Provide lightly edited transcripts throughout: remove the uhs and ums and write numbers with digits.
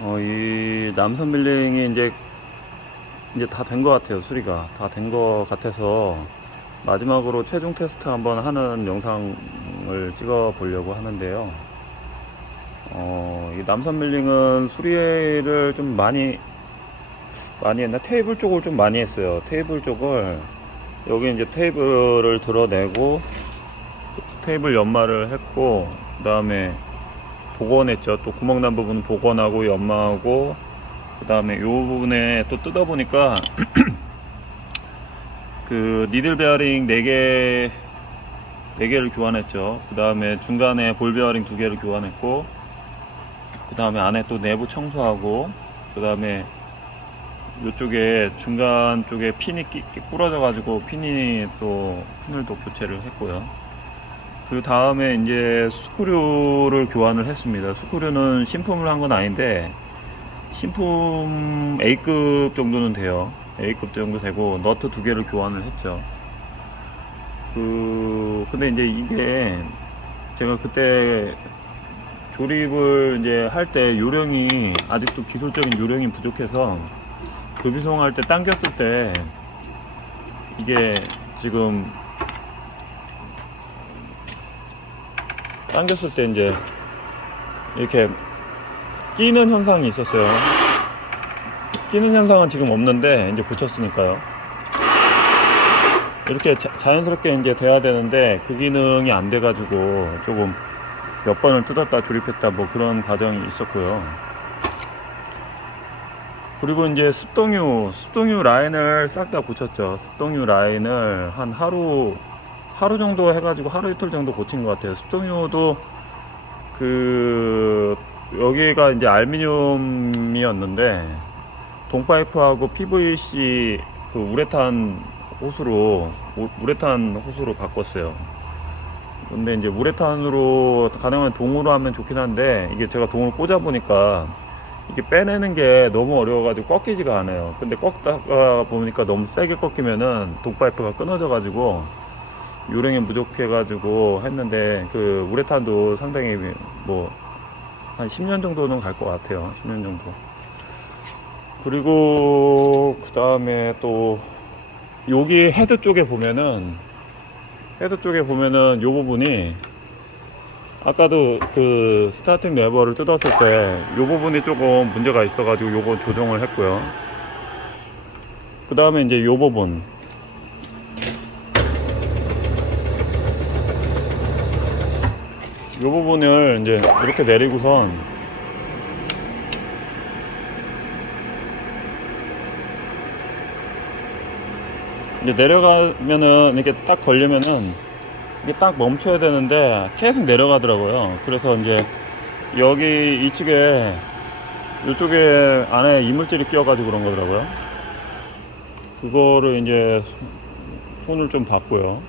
이 남선 밀링이 이제 다 된 것 같아요. 수리가 다 된 것 같아서 마지막으로 최종 테스트 한번 하는 영상을 찍어 보려고 하는데요. 이 남선 밀링은 수리를 좀 많이 했나? 테이블 쪽을 좀 많이 했어요. 테이블 쪽을 여기 이제 테이블을 드러내고 테이블 연마를 했고, 그 다음에 복원했죠. 또 구멍 난 부분 복원하고 연마하고, 그 다음에 이 부분에 또 뜯어 보니까 그 니들 베어링 4개를 교환했죠. 그 다음에 중간에 볼 베어링 2개를 교환했고, 그 다음에 안에 또 내부 청소하고, 그 다음에 이쪽에 중간 쪽에 핀이 부러져 가지고 핀을 또 교체를 했고요. 그 다음에 이제 스크류를 교환을 했습니다. 스크류는 신품을 한 건 아닌데 신품 A급 정도는 돼요. A급 정도 되고 너트 2개를 교환을 했죠. 근데 이제 이게 제가 그때 조립을 이제 할 때 요령이 아직도 기술적인 요령이 부족해서 급이송할 때 당겼을 때 이게 지금 당겼을 때 이제 이렇게 끼는 현상이 있었어요. 끼는 현상은 지금 없는데 이제 고쳤으니까요. 이렇게 자연스럽게 이제 돼야 되는데 그 기능이 안 돼가지고 조금 몇 번을 뜯었다 조립했다 뭐 그런 과정이 있었고요. 그리고 이제 습동유 라인을 싹 다 고쳤죠. 습동유 라인을 한 하루 정도 해가지고 하루 이틀 정도 고친 것 같아요. 습동유도 여기가 이제 알루미늄이었는데 동파이프하고 PVC 우레탄 호스로 바꿨어요. 근데 이제 우레탄으로 가능하면 동으로 하면 좋긴 한데 이게 제가 동을 꽂아 보니까 이게 빼내는 게 너무 어려워가지고 꺾이지가 않아요. 근데 꺾다가 보니까 너무 세게 꺾이면은 동파이프가 끊어져 가지고 요령이 부족해 가지고 했는데 그 우레탄도 상당히 뭐 한 10년 정도는 갈 것 같아요. 10년 정도. 그리고 그 다음에 또 여기 헤드 쪽에 보면은 요 부분이 아까도 그 스타팅 레버를 뜯었을 때 요 부분이 조금 문제가 있어 가지고 요거 조정을 했고요. 그 다음에 이제 요 부분을 이제 이렇게 내리고선 이제 내려가면은 이렇게 딱 걸리면은 이게 딱 멈춰야 되는데 계속 내려가더라고요. 그래서 이제 여기 이쪽에 안에 이물질이 끼어가지고 그런 거더라고요. 그거를 이제 손을 좀 봤고요.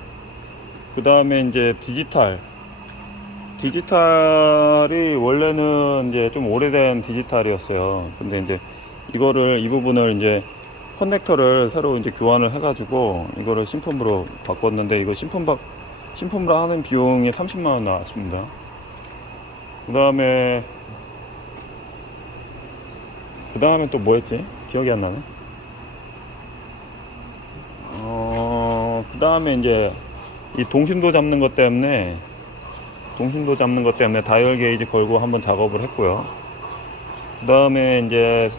그 다음에 이제 디지털이 원래는 이제 좀 오래된 디지털이었어요. 근데 이제 이 부분을 이제 커넥터를 새로 이제 교환을 해가지고 이거를 신품으로 바꿨는데 이거 신품으로 하는 비용이 30만원 나왔습니다. 그 다음에 또 뭐 했지? 기억이 안 나네. 그 다음에 이제 이 동심도 잡는 것 때문에 다이얼 게이지 걸고 한번 작업을 했고요. 그 다음에 이제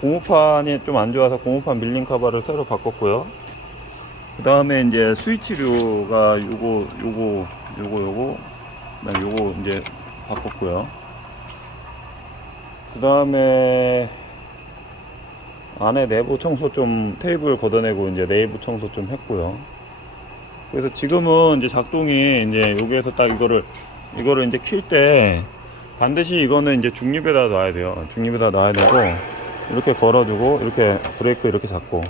고무판이 좀 안 좋아서 고무판 밀링 커버를 새로 바꿨고요. 그 다음에 이제 스위치류가 요거 그다음에 요거 이제 바꿨고요. 그 다음에 안에 내부 청소 좀 테이블 걷어내고 이제 내부 청소 좀 했고요. 그래서 지금은 이제 작동이 이제 여기에서 딱 이거를 이제 킬 때 반드시 이거는 이제 중립에다 놔야 돼요. 중립에다 놔야 되고 이렇게 걸어주고 이렇게 브레이크 이렇게 잡고.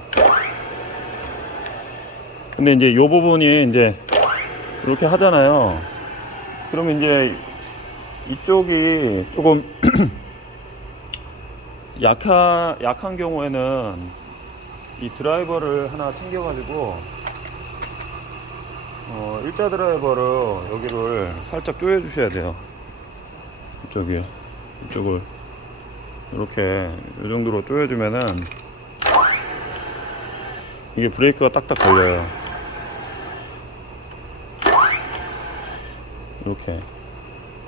근데 이제 요 부분이 이제 이렇게 하잖아요. 그러면 이제 이쪽이 조금 약한 경우에는 이 드라이버를 하나 챙겨가지고 일자 드라이버를 여기를 살짝 조여 주셔야 돼요. 이쪽을 이렇게 이 정도로 조여주면은 이게 브레이크가 딱딱 걸려요.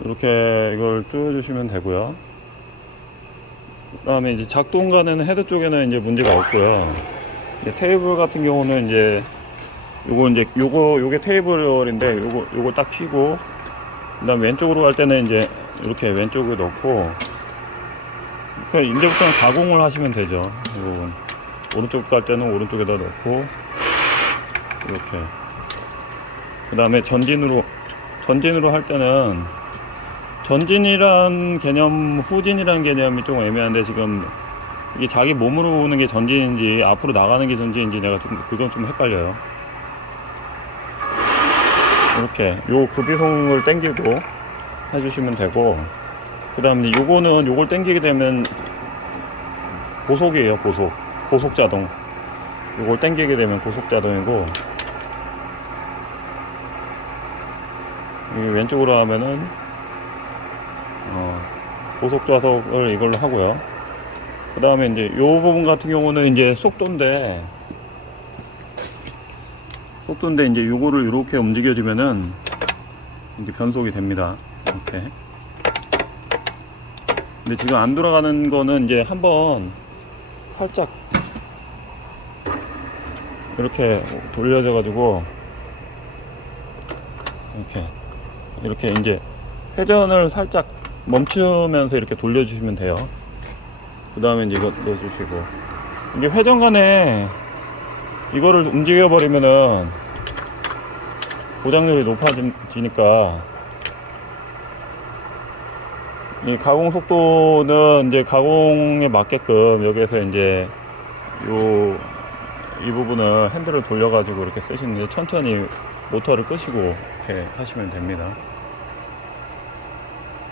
이렇게 이걸 조여주시면 되고요. 그 다음에 이제 작동가는 헤드 쪽에는 이제 문제가 없고요. 이제 테이블 같은 경우는 이제 요게 테이블인데 요거 딱 켜고, 그 다음 왼쪽으로 갈 때는 이제 이렇게 왼쪽에 넣고, 이제부터는 가공을 하시면 되죠. 이 부분. 오른쪽 갈 때는 오른쪽에다 넣고, 이렇게. 그 다음에 전진으로 할 때는, 전진이란 개념, 후진이란 개념이 좀 애매한데, 지금 이게 자기 몸으로 오는 게 전진인지 앞으로 나가는 게 전진인지 그건 좀 헷갈려요. 이렇게 요 구비송을 당기고 해주시면 되고, 그 다음에 요걸 당기게 되면 고속이에요. 고속 자동. 요걸 당기게 되면 고속 자동이고, 왼쪽으로 하면은 고속 좌석을 이걸로 하고요. 그 다음에 이제 요 부분 같은 경우는 이제 속도인데 이제 요거를 이렇게 움직여주면은 이제 변속이 됩니다. 이렇게. 근데 지금 안 돌아가는 거는 이제 한번 살짝 이렇게 돌려져 가지고 이렇게 이제 회전을 살짝 멈추면서 이렇게 돌려주시면 돼요. 그 다음에 이제 이거 넣어주시고, 이게 회전간에 이거를 움직여 버리면은 고장률이 높아지니까, 이 가공 속도는 이제 가공에 맞게끔 여기에서 이제 이 부분을 핸들을 돌려가지고 이렇게 쓰시는데, 천천히 모터를 끄시고 이렇게 하시면 됩니다.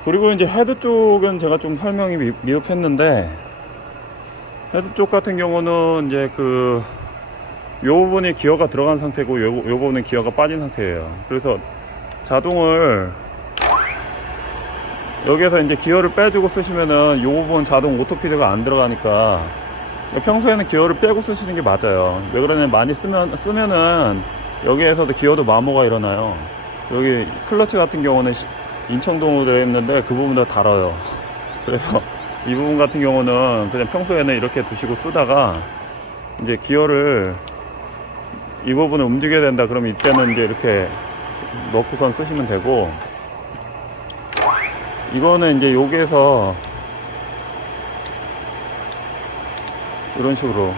그리고 이제 헤드 쪽은 제가 좀 설명이 미흡했는데, 헤드 쪽 같은 경우는 이제 요 부분이 기어가 들어간 상태고, 요 부분은 기어가 빠진 상태예요. 그래서 자동을 여기에서 이제 기어를 빼주고 쓰시면은 요 부분 자동 오토피드가 안 들어가니까, 평소에는 기어를 빼고 쓰시는 게 맞아요. 왜 그러냐면 많이 쓰면은 여기에서도 기어도 마모가 일어나요. 여기 클러치 같은 경우는 인청동으로 되어 있는데 그 부분 다 달아요. 그래서 이 부분 같은 경우는 그냥 평소에는 이렇게 두시고 쓰다가, 이제 기어를 이 부분을 움직여야 된다 그러면 이때는 이제 이렇게 넣고선 쓰시면 되고, 이거는 이제 여기에서 이런 식으로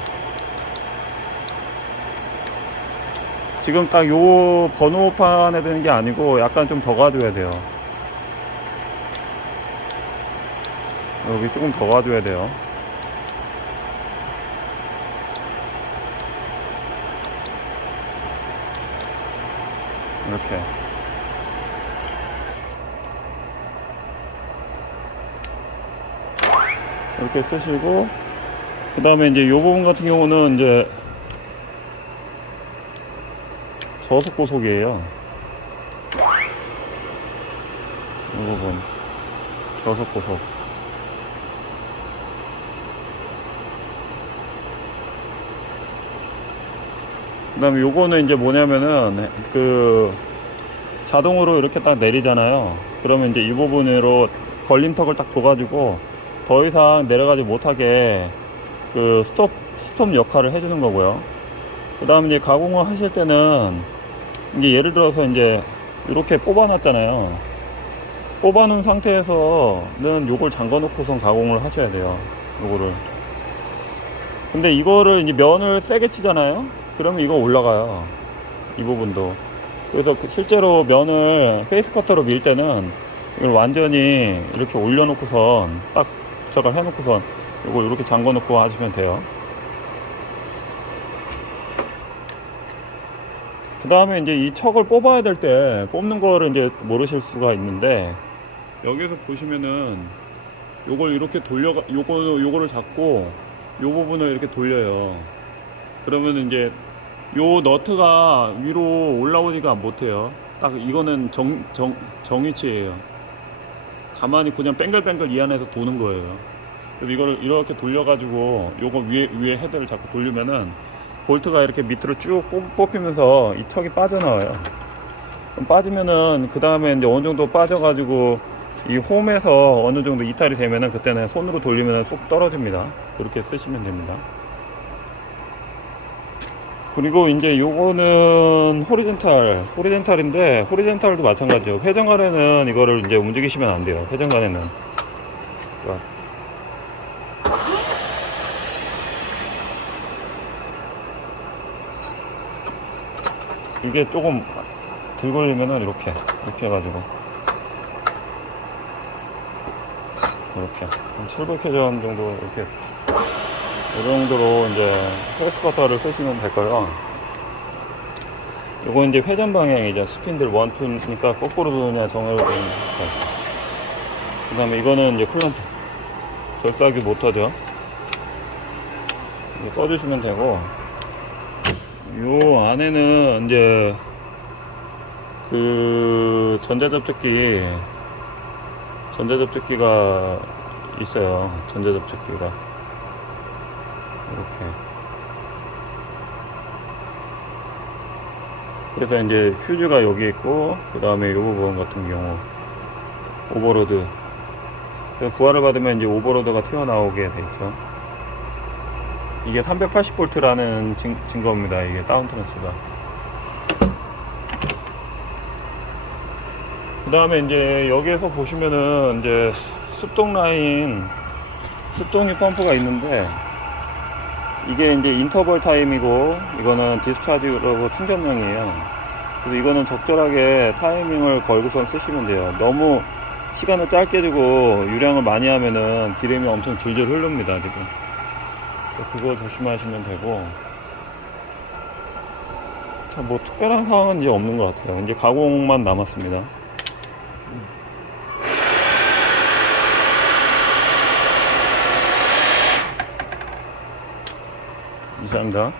지금 딱 요 번호판에 드는 게 아니고 약간 좀 더 가줘야 돼요. 여기 조금 더 가줘야 돼요. 이렇게 쓰시고, 그 다음에 이제 요 부분 같은 경우는 이제 저속 고속이에요. 이 부분 저속 고속. 그 다음에 요거는 이제 뭐냐면은 자동으로 이렇게 딱 내리잖아요. 그러면 이제 이 부분으로 걸림턱을 딱 줘가지고 더 이상 내려가지 못하게 스톱 역할을 해주는 거고요. 그 다음에 이제 가공을 하실 때는 이게 예를 들어서 이제 이렇게 뽑아놨잖아요. 뽑아놓은 상태에서는 요걸 잠궈 놓고선 가공을 하셔야 돼요. 요거를. 근데 이거를 이제 면을 세게 치잖아요. 그러면 이거 올라가요. 이 부분도. 그래서 실제로 면을 페이스 커터로 밀 때는 이걸 완전히 이렇게 올려놓고선 딱 부착을 해놓고선 이거 이렇게 잠궈 놓고 하시면 돼요. 그 다음에 이제 이 척을 뽑아야 될 때 뽑는 거를 이제 모르실 수가 있는데, 여기서 보시면은 요걸 이렇게 요거를 잡고 요 부분을 이렇게 돌려요. 그러면 이제 요 너트가 위로 올라오지가 못해요. 딱 이거는 정위치예요. 가만히 그냥 뱅글뱅글 이 안에서 도는 거예요. 그래서 이거를 이렇게 돌려가지고 요거 위에 헤드를 자꾸 돌리면은 볼트가 이렇게 밑으로 쭉 뽑히면서 이 척이 빠져나와요. 그럼 빠지면은 그 다음에 이제 어느 정도 빠져가지고 이 홈에서 어느 정도 이탈이 되면은 그때는 손으로 돌리면 쏙 떨어집니다. 그렇게 쓰시면 됩니다. 그리고 이제 요거는 호리젠탈인데 호리젠탈도 마찬가지죠. 회전간에는 이거를 이제 움직이시면 안 돼요. 회전간에는. 그러니까 이게 조금 들 걸리면은 이렇게 해가지고 이렇게 한 700회전 정도 이렇게 이 정도로 이제 헬스커터를 쓰시면 될 거예요. 요거 이제 회전 방향이죠. 스핀들 1, 2니까 거꾸로 도느냐 정을 도느냐. 그 다음에 이거는 이제 쿨런트 절삭유 모터죠. 이거 꺼주시면 되고, 요 안에는 이제 그 전자접촉기가 있어요. 전자접촉기가 이렇게. 그래서 이제 휴즈가 여기 있고, 그 다음에 이 부분 같은 경우 오버로드, 부하를 받으면 이제 오버로드가 튀어나오게 돼 있죠. 이게 380V라는 증거입니다. 이게 다운트랜스가. 그 다음에 이제 여기에서 보시면은 이제 습동 펌프가 있는데, 이게 이제 인터벌 타임이고, 이거는 디스차지로 충전용이에요. 그래서 이거는 적절하게 타이밍을 걸고선 쓰시면 돼요. 너무 시간을 짧게 두고 유량을 많이 하면은 기름이 엄청 줄줄 흐릅니다, 지금. 그거 조심하시면 되고, 뭐 특별한 상황은 이제 없는 것 같아요. 이제 가공만 남았습니다. 이상입니다.